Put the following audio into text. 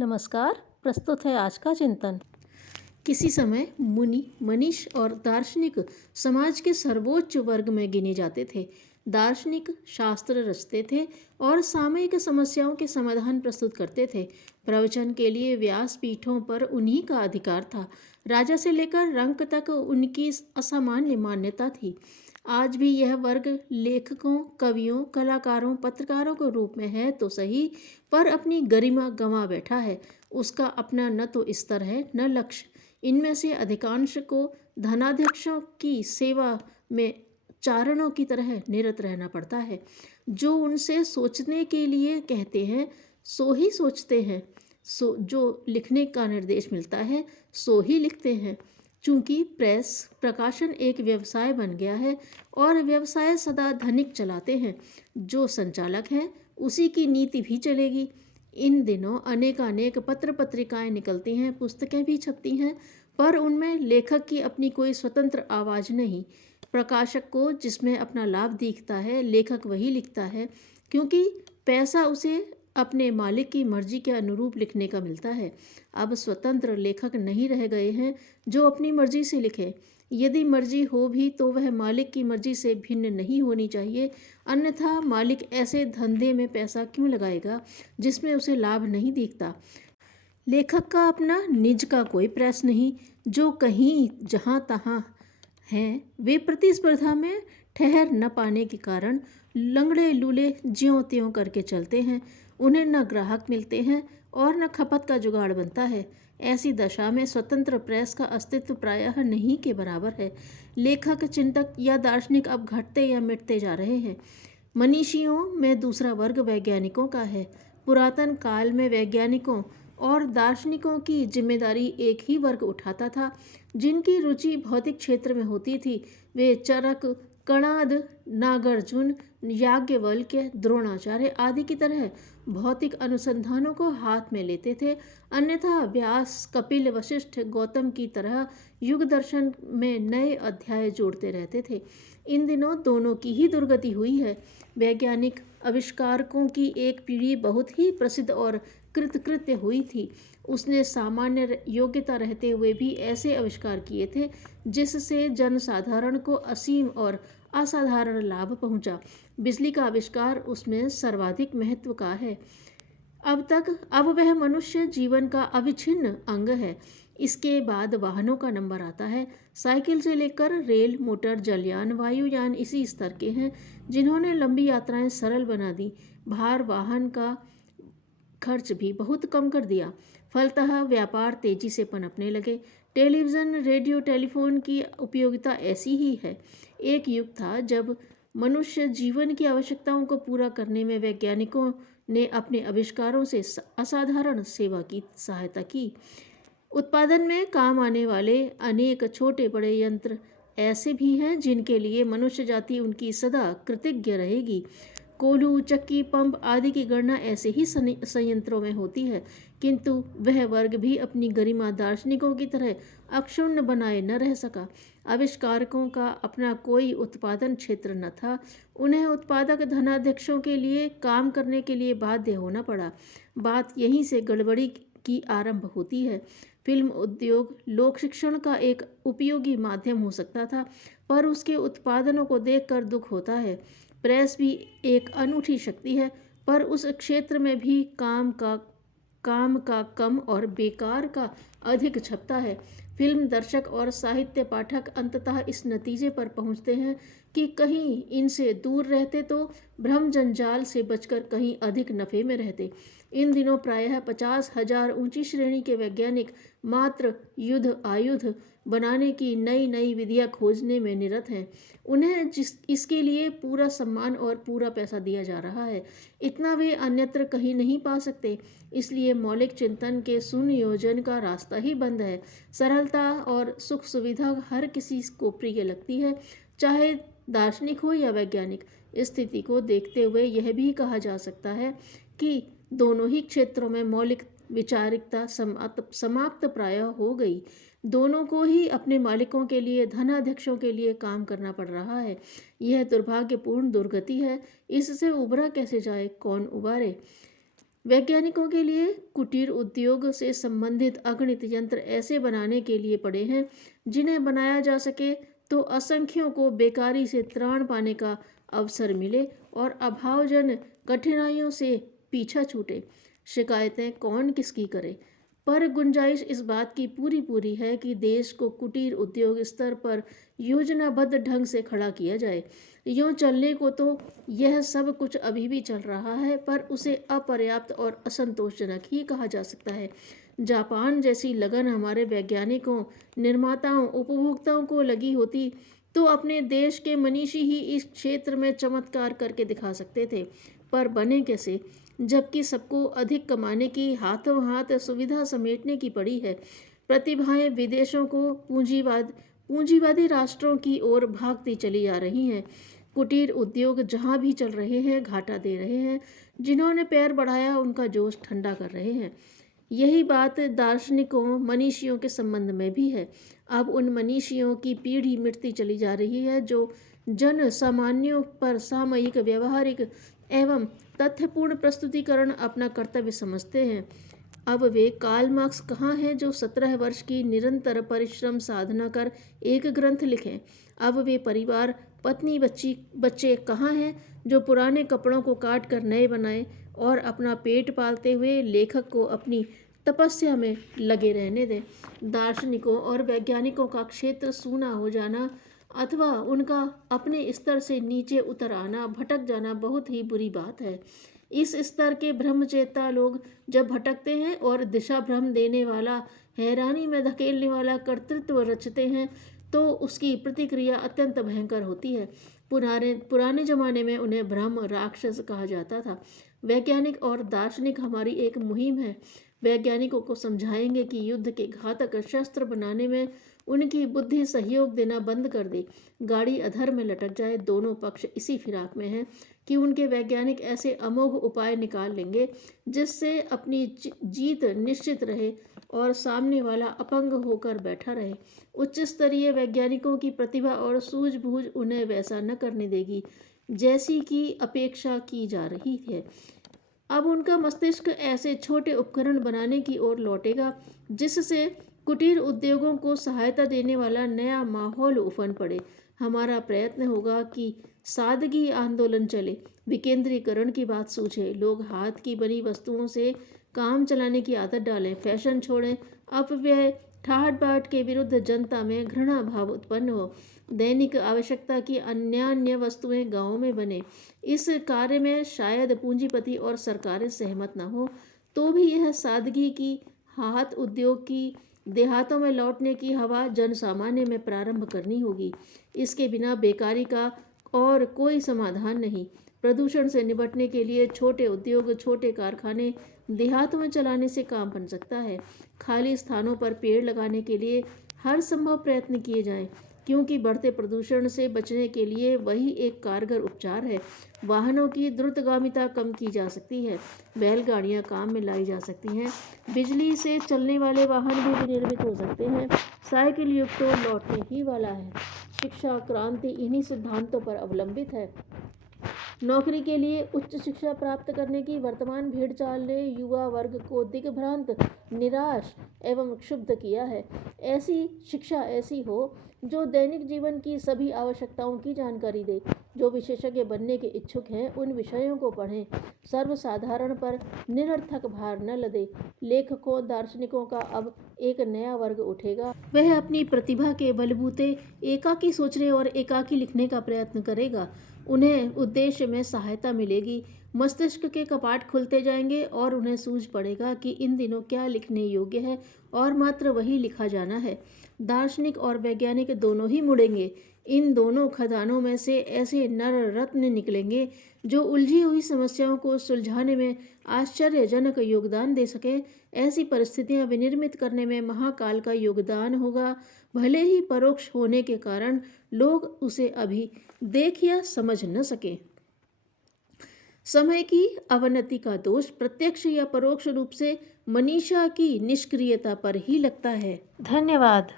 नमस्कार। प्रस्तुत है आज का चिंतन। किसी समय मुनि, मनीष और दार्शनिक समाज के सर्वोच्च वर्ग में गिने जाते थे। दार्शनिक शास्त्र रचते थे और सामयिक समस्याओं के समाधान प्रस्तुत करते थे। प्रवचन के लिए व्यास पीठों पर उन्हीं का अधिकार था। राजा से लेकर रंक तक उनकी असामान्य मान्यता थी। आज भी यह वर्ग लेखकों, कवियों, कलाकारों, पत्रकारों के रूप में है तो सही, पर अपनी गरिमा गंवा बैठा है। उसका अपना न तो स्तर है न लक्ष्य। इनमें से अधिकांश को धनाध्यक्षों की सेवा में चारणों की तरह निरत रहना पड़ता है। जो उनसे सोचने के लिए कहते हैं सो ही सोचते हैं, जो लिखने का निर्देश मिलता है सो ही लिखते हैं। चूंकि प्रेस प्रकाशन एक व्यवसाय बन गया है और व्यवसाय सदा धनिक चलाते हैं, जो संचालक हैं उसी की नीति भी चलेगी। इन दिनों अनेकानेक पत्र पत्रिकाएं निकलती हैं, पुस्तकें भी छपती हैं, पर उनमें लेखक की अपनी कोई स्वतंत्र आवाज़ नहीं। प्रकाशक को जिसमें अपना लाभ दिखता है, लेखक वही लिखता है, क्योंकि पैसा उसे अपने मालिक की मर्जी के अनुरूप लिखने का मिलता है। अब स्वतंत्र लेखक नहीं रह गए हैं जो अपनी मर्जी से लिखे। यदि मर्जी हो भी तो वह मालिक की मर्जी से भिन्न नहीं होनी चाहिए, अन्यथा मालिक ऐसे धंधे में पैसा क्यों लगाएगा जिसमें उसे लाभ नहीं दिखता। लेखक का अपना निज का कोई प्रेस नहीं। जो कहीं जहाँ तहाँ हैं वे प्रतिस्पर्धा में ठहर न पाने के कारण लंगड़े लूले ज्यों त्यों करके चलते हैं। उन्हें न ग्राहक मिलते हैं और न खपत का जुगाड़ बनता है। ऐसी दशा में स्वतंत्र प्रेस का अस्तित्व प्रायः नहीं के बराबर है। लेखक, चिंतक या दार्शनिक अब घटते या मिटते जा रहे हैं। मनीषियों में दूसरा वर्ग वैज्ञानिकों का है। पुरातन काल में वैज्ञानिकों और दार्शनिकों की जिम्मेदारी एक ही वर्ग उठाता था। जिनकी रुचि भौतिक क्षेत्र में होती थी वे चरक, कणाद, नागार्जुन, याज्ञवल्क्य, द्रोणाचार्य आदि की तरह भौतिक अनुसंधानों को हाथ में लेते थे। अन्यथा व्यास, कपिल, वशिष्ठ, गौतम की तरह युग दर्शन में नए अध्याय जोड़ते रहते थे। इन दिनों दोनों की ही दुर्गति हुई है। वैज्ञानिक आविष्कारकों की एक पीढ़ी बहुत ही प्रसिद्ध और कृतकृत्य हुई थी। उसने सामान्य योग्यता रहते हुए भी ऐसे आविष्कार किए थे जिससे जनसाधारण को असीम और असाधारण लाभ पहुंचा। बिजली का आविष्कार उसमें सर्वाधिक महत्व का है। अब वह मनुष्य जीवन का अविच्छिन्न अंग है। इसके बाद वाहनों का नंबर आता है। साइकिल से लेकर रेल, मोटर, जलयान, वायुयान इसी स्तर के हैं, जिन्होंने लंबी यात्राएं सरल बना दी। भार वाहन का खर्च भी बहुत कम कर दिया। फलतः व्यापार तेजी से पनपने लगे। टेलीविज़न, रेडियो, टेलीफोन की उपयोगिता ऐसी ही है। एक युग था जब मनुष्य जीवन की आवश्यकताओं को पूरा करने में वैज्ञानिकों ने अपने आविष्कारों से असाधारण सेवा की सहायता की। उत्पादन में काम आने वाले अनेक छोटे बड़े यंत्र ऐसे भी हैं जिनके लिए मनुष्य जाति उनकी सदा कृतज्ञ रहेगी। कोल्हू, चक्की, पंप आदि की गणना ऐसे ही संयंत्रों में होती है, किंतु वह वर्ग भी अपनी गरिमा दार्शनिकों की तरह अक्षुण्ण बनाए न रह सका। आविष्कारकों का अपना कोई उत्पादन क्षेत्र न था। उन्हें उत्पादक धनाध्यक्षों के लिए काम करने के लिए बाध्य होना पड़ा। बात यहीं से गड़बड़ी की आरंभ होती है। फिल्म उद्योग लोक शिक्षण का एक उपयोगी माध्यम हो सकता था, पर उसके उत्पादनों को देखकर दुख होता है। प्रेस भी एक अनूठी शक्ति है, पर उस क्षेत्र में भी काम का कम और बेकार का अधिक छपता है। फिल्म दर्शक और साहित्य पाठक अंततः इस नतीजे पर पहुंचते हैं कि कहीं इनसे दूर रहते तो भ्रम जंजाल से बचकर कहीं अधिक नफे में रहते। इन दिनों प्रायः 50,000 ऊंची श्रेणी के वैज्ञानिक मात्र युद्ध आयुध बनाने की नई नई विधियां खोजने में निरत हैं। उन्हें इसके लिए पूरा सम्मान और पूरा पैसा दिया जा रहा है। इतना वे अन्यत्र कहीं नहीं पा सकते। इसलिए मौलिक चिंतन के सुनियोजन का रास्ता ही बंद है। सरलता और सुख सुविधा हर किसी को प्रिय लगती है, चाहे दार्शनिक हो या वैज्ञानिक। स्थिति को देखते हुए यह भी कहा जा सकता है कि दोनों ही क्षेत्रों में मौलिक विचारिकता समाप्त प्राय हो गई। दोनों को ही अपने मालिकों के लिए, धनाध्यक्षों के लिए काम करना पड़ रहा है। यह दुर्भाग्यपूर्ण दुर्गति है। इससे उबरा कैसे जाए, कौन उबारे। वैज्ञानिकों के लिए कुटीर उद्योग से संबंधित अगणित यंत्र ऐसे बनाने के लिए पड़े हैं जिन्हें बनाया जा सके तो असंख्यों को बेकारी से त्राण पाने का अवसर मिले और अभावजन कठिनाइयों से पीछा छूटे। शिकायतें कौन किसकी करे, पर गुंजाइश इस बात की पूरी पूरी है कि देश को कुटीर उद्योग स्तर पर योजनाबद्ध ढंग से खड़ा किया जाए। यूँ चलने को तो यह सब कुछ अभी भी चल रहा है, पर उसे अपर्याप्त और असंतोषजनक ही कहा जा सकता है। जापान जैसी लगन हमारे वैज्ञानिकों, निर्माताओं, उपभोक्ताओं को लगी होती तो अपने देश के मनीषी ही इस क्षेत्र में चमत्कार करके दिखा सकते थे, पर बने कैसे, जबकि सबको अधिक कमाने की हाथों हाथ सुविधा समेटने की पड़ी है। प्रतिभाएं विदेशों को पूंजीवादी राष्ट्रों की ओर भागती चली जा रही हैं। कुटीर उद्योग जहां भी चल रहे हैं घाटा दे रहे हैं, जिन्होंने पैर बढ़ाया उनका जोश ठंडा कर रहे हैं। यही बात दार्शनिकों, मनीषियों के संबंध में भी है। अब उन मनीषियों की पीढ़ी मिटती चली जा रही है जो जन सामान्यों पर सामयिक, व्यवहारिक एवं तथ्यपूर्ण प्रस्तुतिकरण अपना कर्तव्य समझते हैं। अब वे कार्ल मार्क्स कहाँ हैं जो 17 वर्ष की निरंतर परिश्रम साधना कर एक ग्रंथ लिखें। अब वे परिवार, पत्नी, बच्चे कहाँ हैं जो पुराने कपड़ों को काट कर नए बनाए और अपना पेट पालते हुए लेखक को अपनी तपस्या में लगे रहने दें। दार्शनिकों और वैज्ञानिकों का क्षेत्र सूना हो जाना अथवा उनका अपने स्तर से नीचे उतर आना, भटक जाना बहुत ही बुरी बात है। इस स्तर के ब्रह्मचेता लोग जब भटकते हैं और दिशा भ्रम देने वाला, हैरानी में धकेलने वाला कर्तृत्व रचते हैं तो उसकी प्रतिक्रिया अत्यंत भयंकर होती है। पुराने जमाने में उन्हें ब्रह्म राक्षस कहा जाता था। वैज्ञानिक और दार्शनिक हमारी एक मुहिम है। वैज्ञानिकों को समझाएंगे कि युद्ध के घातक शस्त्र बनाने में उनकी बुद्धि सहयोग देना बंद कर दे। गाड़ी अधर में लटक जाए, दोनों पक्ष इसी फिराक में हैं कि उनके वैज्ञानिक ऐसे अमोघ उपाय निकाल लेंगे जिससे अपनी जीत निश्चित रहे और सामने वाला अपंग होकर बैठा रहे। उच्च स्तरीय वैज्ञानिकों की प्रतिभा और सूझबूझ उन्हें वैसा न करने देगी जैसी की अपेक्षा की जा रही है। अब उनका मस्तिष्क ऐसे छोटे उपकरण बनाने की ओर लौटेगा जिससे कुटीर उद्योगों को सहायता देने वाला नया माहौल उफन पड़े। हमारा प्रयत्न होगा कि सादगी आंदोलन चले, विकेंद्रीकरण की बात सूझे, लोग हाथ की बनी वस्तुओं से काम चलाने की आदत डालें, फैशन छोड़ें, अपव्यय, ठाट बाट के विरुद्ध जनता में घृणा भाव उत्पन्न हो, दैनिक आवश्यकता की अन्यान्य वस्तुएं गांवों में बने। इस कार्य में शायद पूंजीपति और सरकारें सहमत न हो तो भी यह सादगी की, हाथ उद्योग की, देहातों में लौटने की हवा जन सामान्य में प्रारंभ करनी होगी। इसके बिना बेकारी का और कोई समाधान नहीं। प्रदूषण से निपटने के लिए छोटे उद्योग, छोटे कारखाने देहातों में चलाने से काम बन सकता है। खाली स्थानों पर पेड़ लगाने के लिए हर संभव प्रयत्न किए जाएं, क्योंकि बढ़ते प्रदूषण से बचने के लिए वही एक कारगर उपचार है। वाहनों की द्रुतगामिता कम की जा सकती है, बैलगाड़ियां काम में लाई जा सकती हैं, बिजली से चलने वाले वाहन भी विनिर्मित हो सकते हैं, साइकिल युग तो लौटने ही वाला है। शिक्षा क्रांति इन्हीं सिद्धांतों पर अवलंबित है। नौकरी के लिए उच्च शिक्षा प्राप्त करने की वर्तमान भेड़ चाल ने युवा वर्ग को दिग्भ्रांत, निराश एवं क्षुब्ध किया है। ऐसी शिक्षा ऐसी हो जो दैनिक जीवन की सभी आवश्यकताओं की जानकारी दे। जो विशेषज्ञ बनने के इच्छुक हैं उन विषयों को पढ़ें। सर्वसाधारण पर निरर्थक भार न लदे। लेखकों, दार्शनिकों का अब एक नया वर्ग उठेगा। वह अपनी प्रतिभा के बलबूते एकाकी सोचने और एकाकी लिखने का प्रयत्न करेगा। उन्हें उद्देश्य में सहायता मिलेगी। मस्तिष्क के कपाट खुलते जाएंगे और उन्हें सूझ पड़ेगा कि इन दिनों क्या लिखने योग्य है और मात्र वही लिखा जाना है। दार्शनिक और वैज्ञानिक दोनों ही मुड़ेंगे। इन दोनों खदानों में से ऐसे नर रत्न निकलेंगे जो उलझी हुई समस्याओं को सुलझाने में आश्चर्यजनक योगदान दे सके। ऐसी परिस्थितियां विनिर्मित करने में महाकाल का योगदान होगा, भले ही परोक्ष होने के कारण लोग उसे अभी देख या समझ न सके। समय की अवनति का दोष प्रत्यक्ष या परोक्ष रूप से मनीषा की निष्क्रियता पर ही लगता है। धन्यवाद।